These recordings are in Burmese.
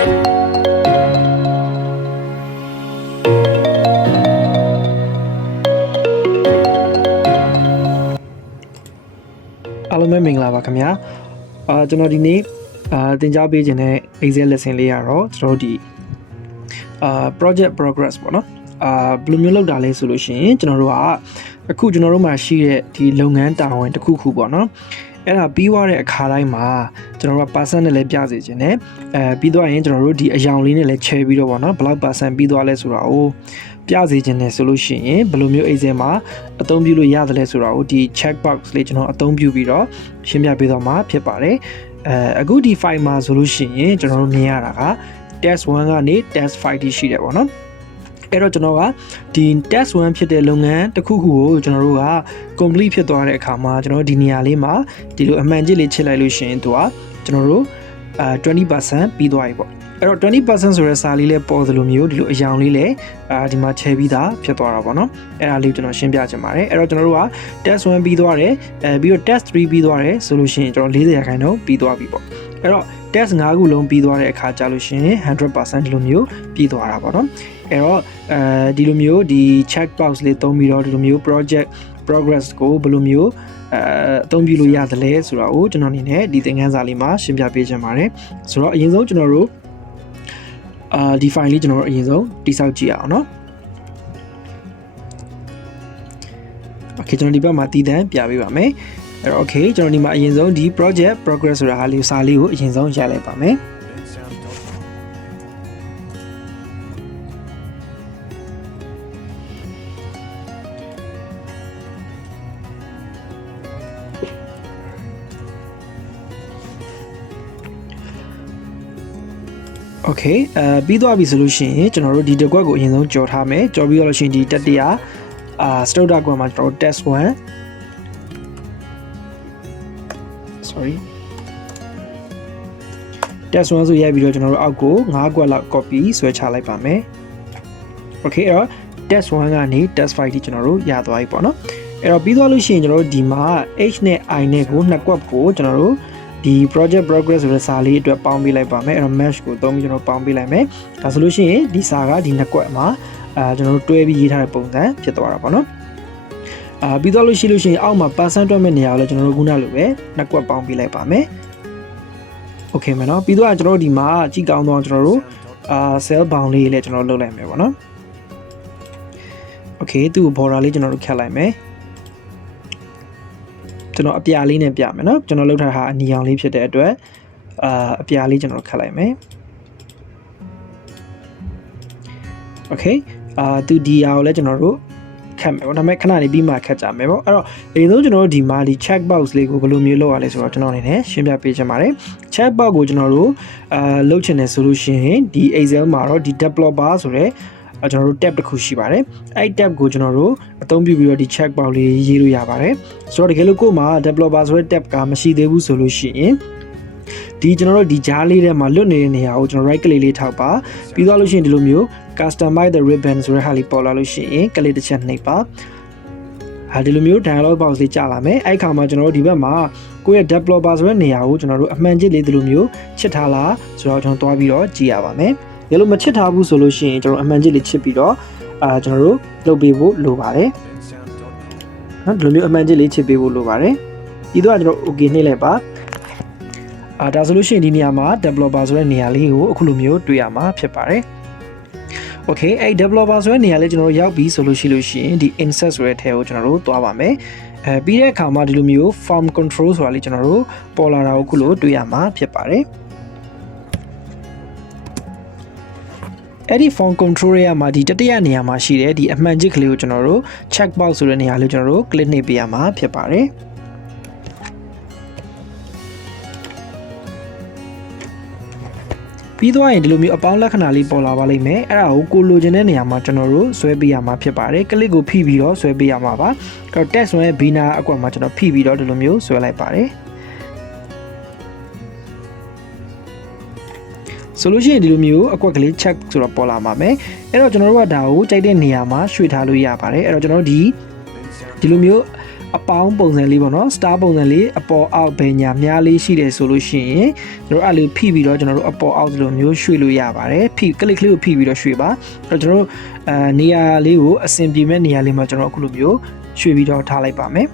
အားလုံးပဲမင်္ဂလာပါခင်ဗျာကျွန်တော်ဒီနေ့သင်ကြားပေးခြင်းတဲ့ Excel lesson လေးရတော့ကျွန်တော်ဒီproject progress ပေါ့နော်ဘယ်လိုမျိုးလုပ်တာလဲဆိုလို့ရှိရင်ကျွန်တော်တို့ကအခုကျွန်တော်တို့မှာရှိတဲ့ဒီလုပ်ငန်းတာဝန်တစ်ခုခုပေါ့နော်အဲ့ဒါပြီးသွားတဲ့အခါတိုင်းမှာကျွန်တော်တို့က percent နဲ့လည်းပြစေခြင်းနဲ့ပြီးသွားရင်ကျွန်တော်တို့ဒီအယောင်လေးနဲ့လည်းချဲပြီးတော့ပေါ့နော်ဘယ်လောက် percent ပြီးသွားလဲဆိုတာကိုပြစေခြင်းနဲ့ဆိုလို့ရှိရင်ဘယ်လိုမျိုး Excel မှာအသုံးပြုလို့ရတယ်လဲဆိုတာကိုဒီ check box လေးကျွန်တော်အသုံးပြုပြီးတော့ရှင်းပြပေးတော့မှာဖြစ်ပါတယ်အခုဒီ file မှာဆိုလို့ရှိရင်ကျွန်တော်တို့မြင်ရတာက test 1ကနေ test 5 တိရှိတယ်ပေါ့နော်အဲ့တော့ကျွန်တော်ကဒီ test 1ဖြစ်တဲ့လုပ်ငန်းတစ်ခုခုကိုကျွန်တော်တို့က complete ဖြစ်သွားတဲ့အခါမှာကျွန်တော်ဒီနေရာလေးမှာဒီလိုအမှန်ကြီးလေးချစ်လိုက်လို့ရှိရင်သူကကျွန်တော်တို့20% ပြီးသွားပြီပေါ့အဲ့တော့20%ဆိုတဲ့စာလေးလေးပေါ်သလိုမျိုးဒီလိုအယောင်လေးလေးဒီမှာချဲပြီးသားဖြစ်သွားတာပေါ့နော်အဲ့ဒါလေးကိုကျွန်တော်ရှင်းပြချင်ပါတယ်အဲ့တော့ကျွန်တော်တို့က test 1ပြီးသွားတယ်ပြီးတော့ test 3ပြီးသွားတယ်ဆိုလို့ရှိရင်ကျွန်တော်40%ပြီးသွားပြီပေါ့အဲ့တော့ test 5ခုလုံးပြီးသွားတဲ့အခါကျလို့ရှိရင် 100% ဒီလိုမျိုးပြီးသွားတာပေါ့နော်အဲ့တော့ဒီလိုမျိုးဒီ check box လေးသုံးပြီးတော့ဒီလိုမျိုး project progress ကိုဘယ်လိုမျိုးအသုံးပြုလို့ရတယ်လဲဆိုတာကိုကျွန်တော်အနေနဲ့ဒီသင်ခန်းစာလေးမှာရှင်းပြပေးချင်ပါတယ်ဆိုတော့အရင်ဆုံးကျွန်တော်တို့ဒီ file လေးကျွန်တော်တို့အရင်ဆုံးတိစောက်ကြည့်အောင်เนาะ Okay ကျွန်တော်ဒီဘက်မှာတည်တံ့ပြပေးပါမယ်အဲ့တော့ okay ကျွန်တော်ဒီမှာအရင်ဆုံးဒီ project progress ဆိုတာဟာလေးစာလေးကိုအရင်ဆုံးရိုက်လိုက်ပါမယ်โอเคပြီးသွားပြီဆိုလို့ရှိရင်ကျွန်တော်တို့ဒီတစ်ခွက်ကိုအရင်ဆုံးကြော်ထားမယ်ကြော်ပြီးတော့လို့ရှိရင်ဒီတတိယစတုဒ္ဒကွက်မှာကျွန်တော်တို့ test 1 sorry test 1ဆိုရိုက်ပြီးတော့ကျွန်တော်တို့အောက်ကို5ကွက်လောက် copy ဆွဲချလိုက်ပါမယ်โอเคအဲ့တော့ test 1ကနေ test 5ထိကျွန်တော်တို့ရသွားပြီပေါ့နော်အဲ့တော့ပြီးသွားလို့ရှိရင်ကျွန်တော်တို့ဒီမှာ h နဲ့ i နဲ့ကိုနှစ်ကွက်ကိုကျွန်တော်တို့ဒီ project progress ဆိုတဲ့စာလေးအတွက်ပေါင်းပေးလိုက်ပါမယ်အဲ့တော့ mesh ကိုသုံးပြီးကျွန်တော်ပေါင်းပေးလိုက်မယ်ဒါဆိုလို့ရှိရင်ဒီစာကဒီနှစ်ကွက်မှာကျွန်တော်တို့တွဲပြီးရေးထားတဲ့ပုံစံဖြစ်သွားတာပေါ့နော်ပြီးတော့လို့ရှိရင်အောက်မှာ percent တွက်မဲ့နေရာကိုလည်းကျွန်တော်တို့ခုနလိုပဲနှစ်ကွက်ပေါင်းပေးလိုက်ပါမယ်โอเคမယ်နော်ပြီးတော့ကျွန်တော်တို့ဒီမှာကြည့်ကောင်းတော့ကျွန်တော်တို့cell bound လေးလည်းကျွန်တော်လုပ်လိုက်မယ်ပေါ့နော်โอเคသူ့ border လေးကျွန်တော်တို့ခတ်လိုက်မယ်ကျွန်တော်အပြာလေးနဲ့ပြမယ်เนาะကျွန်တော်လုပ်ထားတာအနီရောင်လေးဖြစ်တဲ့အတွက်အပြာလေးကျွန်တော်ခတ်လိုက်မယ်โอเคသူဒီအားကိုလည်းကျွန်တော်တို့ခတ်မယ်ပေါ့ဒါပေမဲ့ခဏလေးပြီးမှခတ်ကြမယ်ပေါ့အဲ့တော့အရင်ဆုံးကျွန်တော်တို့ဒီမှာဒီ check box လေးကိုဘယ်လိုမျိုးလုပ်ရလဲဆိုတော့ကျွန်တော်အနေနဲ့ရှင်းပြပေးချင်ပါတယ် check box ကိုကျွန်တော်တို့လုပ်ချင်တယ်ဆိုလို့ရှိရင်ဒီ Excel မှာတော့ဒီ developer ဆိုတဲ့ကျွန်တော်တို့ tab တစ်ခုရှိပါတယ်အဲ့ tab ကိုကျွန်တော်တို့အသုံးပြုပြီးတော့ဒီ check box လေးရေးလို့ရပါတယ်ဆိုတော့တကယ်လို့ကို့မှာ developer ဆိုတဲ့ tab ကမရှိသေးဘူးဆိုလို့ရှိရင်ဒီကျွန်တော်တို့ဒီကြားလေးထဲမှာလွတ်နေတဲ့နေရာကိုကျွန်တော် right click လေးထောက်ပါပြီးတော့လို့ရှိရင်ဒီလိုမျိုး customize the ribbon ဆိုတဲ့ဟာလေးပေါ်လာလို့ရှိရင် click တစ်ချက်နှိပ်ပါဒီလိုမျိုး dialog box လေးကြာလာမယ်အဲ့ခါမှာကျွန်တော်တို့ဒီဘက်မှာကိုယ့်ရဲ့ developer ဆိုတဲ့နေရာကိုကျွန်တော်တို့အမှန်ချစ်လေးဒီလိုမျိုးချစ်ထားလားဆိုတော့ကျွန်တော်တွားပြီးတော့ကြည့်ရပါမယ်ရလို့မချစ်ထားဘူးဆိုလို့ရှိရင်ကျွန်တော်အမှန်ချစ်လေးချစ်ပြီးတော့ကျွန်တော်တို့လုပ်ပေးဖို့လိုပါတယ်နော်ဒီလိုမျိုးအမှန်ချစ်လေးချစ်ပေးဖို့လိုပါတယ်ပြီးတော့ကျွန်တော် okay နှိပ်လိုက်ပါဒါဆိုလို့ရှိရင်ဒီနေရာမှာ developer ဆိုတဲ့နေရာလေးကိုအခုလိုမျိုးတွေ့ရမှာဖြစ်ပါတယ်โอเคအဲ့ developer ဆိုတဲ့နေရာလေးကျွန်တော်တို့ရောက်ပြီဆိုလို့ရှိရင်ဒီ insert ဆိုတဲ့ထဲကိုကျွန်တော်တို့သွားပါမယ်ပြီးတဲ့အခါမှာဒီလိုမျိုး form control ဆိုတာလေးကျွန်တော်တို့ပေါ်လာတာကိုအခုလိုတွေ့ရမှာဖြစ်ပါတယ်အဲ့ဒီ form control ရဲ့မှာဒီတတိယနေရာမှာရှိတဲ့ဒီအမှန်ချစ်ကလေးကိုကျွန်တော်တို့ check box ဆိုတဲ့နေရာလေးကျွန်တော်တို့ click နှိပ်ပေးရမှာဖြစ်ပါတယ်ပြီးသွားရင်ဒီလိုမျိုးအပေါင်းလက္ခဏာလေးပေါ်လာပါလိမ့်မယ်အဲ့ဒါကိုကိုလိုချင်တဲ့နေရာမှာကျွန်တော်တို့ဆွဲပေးရမှာဖြစ်ပါတယ်ကလစ်ကိုဖိပြီးတော့ဆွဲပေးရမှာပါအဲ့တော့ text ရဲ့ bina အကွက်မှာကျွန်တော်ဖိပြီးတော့ဒီလိုမျိုးဆွဲလိုက်ပါတယ်ဆိုလို့ရှိရင်ဒီလိုမျိုးအကွက်ကလေး check ဆိုတော့ပေါ်လာမှာမယ်အဲ့တော့ကျွန်တော်တို့ကဒါကိုကြိုက်တဲ့နေရာမှာရွှေ့ထားလို့ရပါတယ်အဲ့တော့ကျွန်တော်တို့ဒီလိုမျိုး အပေါင်းပုံစံလေးပေါ့နော် star ပုံစံလေးအပေါ်အောက်ဘယ်ညာများလေးရှိတယ်ဆိုလို့ရှိရင်ကျွန်တော်အဲ့လိုဖိပြီးတော့ကျွန်တော်တို့အပေါ်အောက်လိုမျိုးရွှေ့လို့ရပါတယ်ဖိ click လေးကိုဖိပြီးတော့ရွှေ့ပါအဲ့တော့ကျွန်တော်တို့နေရာလေးကိုအဆင်ပြေမဲ့နေရာလေးမှာကျွန်တော်အခုလိုမျိုးရွှေ့ပြီးတော့ထားလိုက်ပါမယ်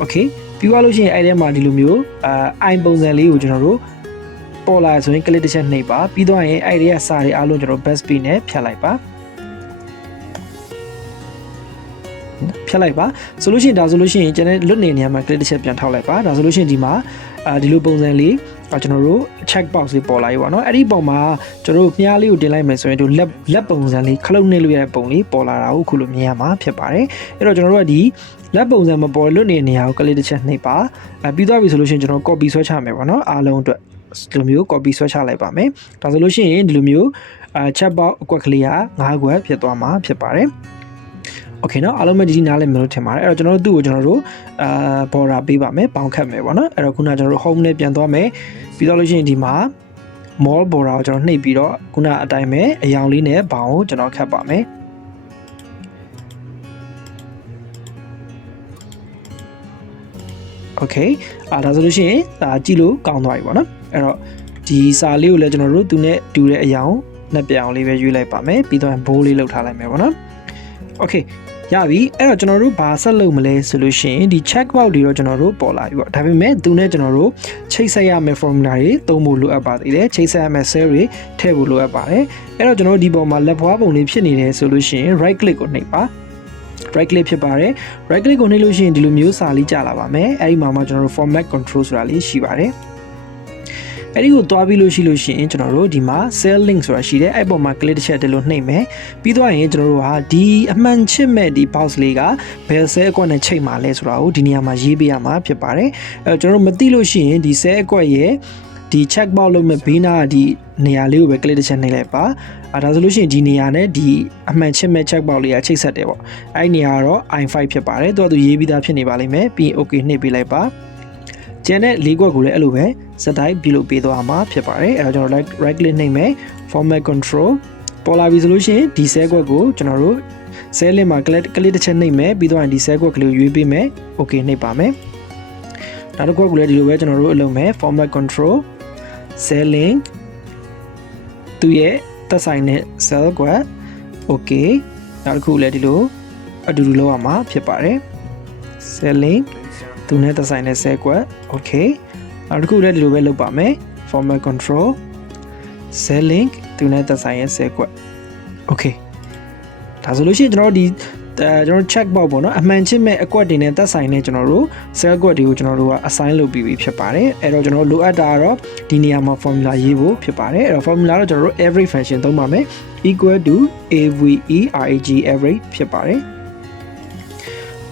okay ပြီးသွားလို့ရှိရင်အဲ့ထဲမှာဒီလိုမျိုးအိုင်ပုံစံလေးကိုကျွန်တော်တို့ပေါ်လာဆိုရင် click တစ်ချက်နှိပ်ပါပြီးတော့ရင်အဲ့ဒီကစာတွေအားလုံးကျွန်တော် best page နဲ့ဖြတ်လိုက်ပါဖြတ်လိုက်ပါဆိုလို့ရှိရင်ဒါဆိုလို့ရှိရင်ကျွန်တော်လွတ်နေနေရာမှာ click တစ်ချက်ပြန်ထောက်လိုက်ပါဒါဆိုလို့ရှိရင်ဒီမှာဒီလိုပုံစံလေးကျွန်တော်တို့ check box လေးပေါ်လာပြီပေါ့နော်အဲ့ဒီပုံမှာကျွန်တော်တို့မြားလေးကိုတင်လိုက်မယ်ဆိုရင်တို့လက်ပုံစံလေးခလုတ်နှိပ်လို့ရတဲ့ပုံလေးပေါ်လာတာကိုခုလိုမြင်ရမှာဖြစ်ပါတယ်အဲ့တော့ကျွန်တော်တို့ကဒီလက်ပုံစံမပေါ်လွတ်နေနေရာကို click တစ်ချက်နှိပ်ပါပြီးသွားပြီဆိုလို့ရှိရင်ကျွန်တော် copy ဆွဲချမယ်ပေါ့နော်အားလုံးအတွက်ဒီလိုမျိုး copy ဆွဲချလိုက်ပါမယ်ဒါဆိုလို့ရှိရင်ဒီလိုမျိုးchat box အကွက်ကလေးက9ကွက်ဖြစ်သွားမှာဖြစ်ပါတယ်โอเคเนาะအားလုံးပဲဒီနားလည်မလို့ထင်ပါတယ်အဲ့တော့ကျွန်တော်တို့သူ့ကိုကျွန်တော်တို့border ပေးပါမယ်ပေါင်ခတ်မယ်ပေါ့နော်အဲ့တော့ခုနကကျွန်တော်တို့ home နဲ့ပြန်သွားမယ်ပြီးတော့လို့ရှိရင်ဒီမှာ mall border ကိုကျွန်တော်နှိပ်ပြီးတော့ခုနအတိုင်းပဲအယောင်လေးနဲ့ဘောင်ကိုကျွန်တော်ခတ်ပါမယ်โอเคဒါဆိုလို့ရှိရင်ကြည့်လို့ကောင်းသွားပြီပေါ့နော်အဲ့တော့ဒီစာလေးကိုလည်းကျွန်တော်တို့သူနဲ့တူတဲ့အယောင်နဲ့ပြောင်လေးပဲရွေးလိုက်ပါမယ်ပြီးတော့ဘိုးလေးလောက်ထားလိုက်မယ်ပေါ့နော်โอเคရပြီအဲ့တော့ကျွန်တော်တို့ဘာဆက်လုပ်မလဲဆိုလို့ရှိရင်ဒီ check box တွေတော့ကျွန်တော်တို့ပေါ်လာပြီပေါ့ဒါပေမဲ့သူနဲ့ကျွန်တော်တို့ချိတ်ဆက်ရမယ့် formula တွေသုံးဖို့လိုအပ်ပါသေးတယ်ချိတ်ဆက်ရမယ့် cell တွေထည့်ဖို့လိုအပ်ပါတယ်အဲ့တော့ကျွန်တော်တို့ဒီပေါ်မှာလက်ဖွားပုံလေးဖြစ်နေတယ်ဆိုလို့ရှိရင် right click ကိုနှိပ်ပါ right click ဖြစ်ပါတယ် right click ကိုနှိပ်လို့ရှိရင်ဒီလိုမျိုးစာလေးကြာလာပါမယ်အဲ့ဒီမှာကျွန်တော်တို့ format control ဆိုတာလေးရှိပါတယ်အဲ့ဒီကိုတွားပြီးလို့ရှိရင်ကျွန်တော်တို့ဒီမှာ cell link ဆိုတာရှိတယ်အဲ့ပေါ်မှာ click တစ်ချက်တလို့နှိပ်မယ်ပြီးတော့ရင်ကျွန်တော်တို့ဟာဒီအမှန်ချစ်မဲ့ဒီ box လေးကဘယ် cell အကွက်နဲ့ချိန်မှာလဲဆိုတာကိုဒီနေရာမှာရေးပေးရမှာဖြစ်ပါတယ်အဲ့တော့ကျွန်တော်တို့မသိလို့ရှိရင်ဒီ cell အကွက်ရဲ့ဒီ check box လုပ်မဲ့ဘေးနားဒီနေရာလေးကိုပဲ click တစ်ချက်နှိပ်လိုက်ပါဒါဆိုလို့ရှိရင်ဒီနေရာနဲ့ဒီအမှန်ချစ်မဲ့ check box လေးကချိတ်ဆက်တယ်ပေါ့အဲ့ဒီနေရာကတော့ i5 ဖြစ်ပါတယ်သူရေးပြီးသားဖြစ်နေပါလိမ့်မယ်ပြီး okay နှိပ်ပေးလိုက်ပါကျန်တဲ့၄ခွက်ကိုလည်းအဲ့လိုပဲစတိုင်းပြုလုပ်ပေးသွားမှာဖြစ်ပါတယ်အဲ့တော့ကျွန်တော် right click နှိပ်မယ် format control ပေါ်လာပြီဆိုလို့ရှိရင်ဒီ cell ခွက်ကိုကျွန်တော်တို့ cell link မှာ click တစ်ချက်နှိပ်မယ်ပြီးတော့ဒီ cell ခွက်ကလေးကိုရွေးပေးမယ် okay နှိပ်ပါမယ်နောက်တစ်ခွက်ကိုလည်းဒီလိုပဲကျွန်တော်တို့အလုပ်မယ် format control cell link သူရဲ့သက်ဆိုင်တဲ့ cell ခွက် okay နောက်တစ်ခုလည်းဒီလိုအတူတူလုပ်ရမှာဖြစ်ပါတယ် cell link သူနဲ့သက်ဆိုင်တဲ့ cell ခွက် okay နောက်တစ်ခုလည်းဒီလိုပဲလုပ်ပါမယ် format control cell link သူနဲ့သက်ဆိုင်ရဲ့ cell ခွက် okay ဒါဆိုလို့ရှိရင်ကျွန်တော်ဒီကျွန်တော် check box ပေါ့နော်အမှန်ချစ်မဲ့အကွက်တွေနဲ့သက်ဆိုင်တဲ့ကျွန်တော်တို့ cell ခွက်တွေကိုကျွန်တော်တို့က assign လုပ်ပြီးပြီဖြစ်ပါတယ်အဲ့တော့ကျွန်တော်လိုအပ်တာကတော့ဒီနေရာမှာ formula ရေးဖို့ဖြစ်ပါတယ်အဲ့တော့ formula တော့ကျွန်တော်တို့ every function သုံးပါမယ် equal to average average ဖြစ်ပါတယ်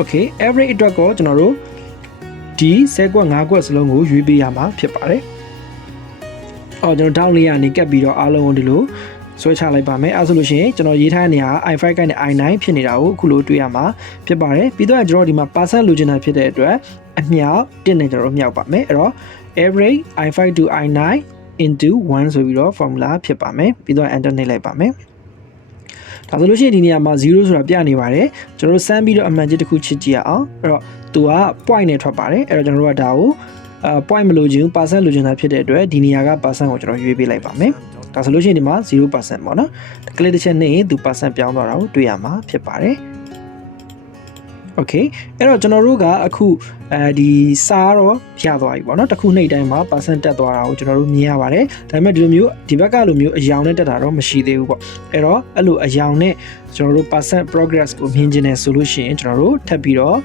okay average အတွက်ကိုကျွန်တော်တို့ဒီ cell ခွက်5ခွက်စလုံးကိုရွေးပေးရမှာဖြစ်ပါတယ်အော်ကျွန်တော် down လေးကနေကပ်ပြီးတော့အားလုံးကိုဒီလိုဆွဲချလိုက်ပါမယ်အဲဆိုလို့ရှိရင်ကျွန်တော်ရေးထားတဲ့နေရာ i5 ကနေ i9 ဖြစ်နေတာကိုအခုလိုတွေ့ရမှာဖြစ်ပါတယ်ပြီးတော့ကျွန်တော်ဒီမှာ percent လိုချင်တာဖြစ်တဲ့အတွက်အမြောက်1နဲ့ကျွန်တော်မြောက်ပါမယ်အဲ့တော့ average i5 to i9 into 1ဆိုပြီးတော့ formula ဖြစ်ပါမယ်ပြီးတော့ enter နှိပ်လိုက်ပါမယ်ဒါဆိုလို့ရှိရင်ဒီနေရာမှာ0ဆိုတာပြနေပါတယ်ကျွန်တော်တို့စမ်းပြီးတော့အမှန်ကြီးတစ်ခုချစ်ကြည့်ရအောင်အဲ့တော့သူက point နဲ့ထွက်ပါတယ်အဲ့တော့ကျွန်တော်တို့ကဒါကိုpoint မလို့ခြင်း percent လိုချင်တာဖြစ်တဲ့အတွက်ဒီနေရာက percent ကိုကျွန်တော်ရွေးပေးလိုက်ပါမယ်ဒါဆိုလို့ရှိရင်ဒီမှာ 0% ပေါ့နော် click တစ်ချက်နှိပ်ရင်သူ percent ပြောင်းသွားတာကိုတွေ့ရမှာဖြစ်ပါတယ်okay အဲ့တော့ကျွန်တော်တို့ကအခုဒီစားတော့ရသွားပြီပေါ့နော်တစ်ခုနှိပ်တိုင်းမှာ percent တက်သွားတာကိုကျွန်တော်တို့မြင်ရပါတယ်ဒါပေမဲ့ဒီလိုမျိုးဒီဘက်ကလိုမျိုးအယောင်နဲ့တက်တာတော့မရှိသေးဘူးပေါ့အဲ့တော့အဲ့လိုအယောင်နဲ့ကျွန်တော်တို့ percent progress ကိုမြင်ကျင်တယ်ဆိုလို့ရှိရင်ကျွန်တော်တို့ထပ်ပြီးတော့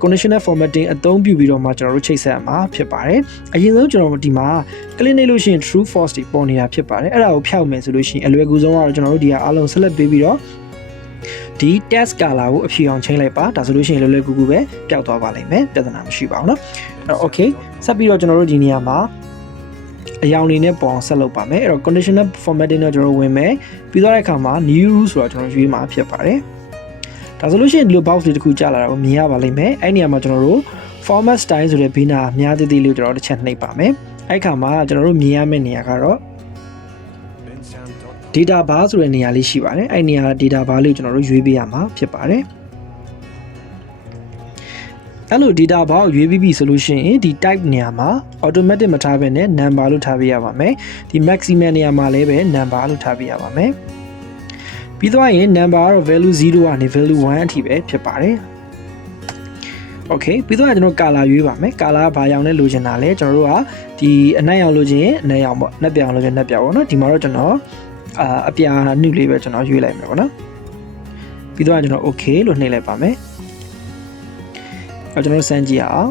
conditional formatting အသုံးပြုပြီးတော့မှကျွန်တော်တို့ချိတ်ဆက်ရမှာဖြစ်ပါတယ်အရင်ဆုံးကျွန်တော်ဒီမှာ click နှိပ်လို့ရှိရင် true false တွေပေါ်နေတာဖြစ်ပါတယ်အဲ့ဒါကိုဖျောက်မယ်ဆိုလို့ရှိရင်အလွယ်ကူဆုံးကတော့ကျွန်တော်တို့ဒီအားလုံး select ပေးပြီးတော့ဒီ text color ကိုအဖြူအောင်ချိန်လိုက်ပါဒါဆိုလို့ရှိရင်လွယ်လွယ်ကူကူပဲပျောက်သွားပါလိမ့်မယ်ပြဿနာမရှိပါဘူးเนาะအဲ့တော့ okay ဆက်ပြီးတော့ကျွန်တော်တို့ဒီနေရာမှာအယောင်တွေနဲ့ပေါ်အောင်ဆက်လုပ်ပါမယ်အဲ့တော့ conditional formatting တော့ကျွန်တော်ဝင်မယ်ပြီးတော့တဲ့အခါမှာ new rule ဆိုတော့ကျွန်တော်ရွေးမှာဖြစ်ပါတယ်ဒါဆိုလို့ရှိရင်ဒီလို box တွေတစ်ခုကြာလာတာကိုမြင်ရပါလိမ့်မယ်အဲ့နေရာမှာကျွန်တော်တို့ format style ဆိုတဲ့ဘေးနာအများသေးသေးလေးကိုကျွန်တော်တို့တစ်ချက်နှိပ်ပါမယ်အဲ့ခါမှာကျွန်တော်တို့မြင်ရမယ့်နေရာကတော့ data bar ဆိုတဲ့နေရာလေးရှိပါတယ်အဲ့နေရာ data bar လေးကိုကျွန်တော်တို့ရွေးပေးရမှာဖြစ်ပါတယ် အဲ့လို data ဘောက်ရွေးပြီးပြီဆိုလို့ရှိရင်ဒီ type နေရာမှာ automatic မထားဘဲနဲ့ number လို့ထားပေးရပါမယ်ဒီ maximum နေရာမှာလည်းပဲ number လို့ထားပေးရပါမယ်ပြီးတော့ရင် number ကတော့ value 0ကနေ value 1အထိပဲဖြစ်ပါတယ်Okay ပြီးတော့ကျွန်တော် color ရွေးပါမယ် color ကဘာရောင်နဲ့လိုချင်တာလဲကျွန်တော်တို့ကဒီအနက်ရောင်လိုချင်ရင်အနက်ရောင်ပေါ့နှက်ပြောင်လိုချင်နှက်ပြောင်ပေါ့နော်ဒီမှာတော့ကျွန်တော်အပြာနှုတ်လေးပဲကျွန်တော်ရွေးလိုက်မယ်ပေါ့နော်ပြီးတော့ကျွန်တော် okay လို့နှိပ်လိုက်ပါမယ်ကျွန်တော်စမ်းကြည့်အောင်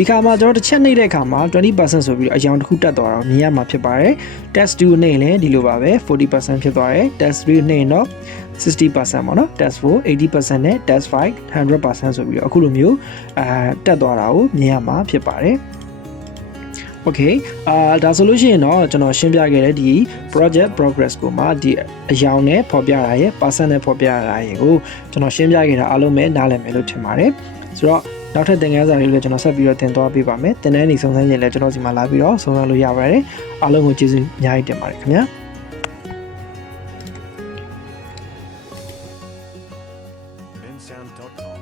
ဒီခါမှာကျွန်တော်တစ်ချက်နှိပ်တဲ့အခါမှာ 20% ဆိုပြီးတော့အရောင်တစ်ခုတက်သွားတာမြင်ရမှာဖြစ်ပါတယ် test 2နှိပ်ရင်ဒီလိုပါပဲ 40% ဖြစ်သွားတယ် test 3နှိပ်ရင်တော့60% ပေါ့နော် test 4 80% နဲ့ test 5 100% ဆိုပြီးတော့အခုလိုမျိုးတက်သွားတာကိုမြင်ရမှာဖြစ်ပါတယ် Okay ဒါဆိုလို့ရှိရင်တော့ကျွန်တော်ရှင်းပြခဲ့တဲ့ဒီ project progress ကိုမှဒီအရောင်နဲ့ဖော်ပြတာရယ် percent နဲ့ဖော်ပြတာရယ်ကိုကျွန်တော်ရှင်းပြခဲ့တာအားလုံးပဲနားလည်မယ်လို့ထင်ပါတယ်ဆိုတော့နောက်ထပ်သင်ခန်းစာတွေလည်းကျွန်တော်ဆက်ပြီးတော့သင်သွားပေးပါမယ်သင်တန်းနေစုံစမ်းရင်လည်းကျွန်တော်စီမှာလာပြီးတော့စုံစမ်းလို့ရပါတယ်အားလုံးကိုကျေးဇူးအများကြီးတင်ပါတယ်ခင်ဗျာbensound.com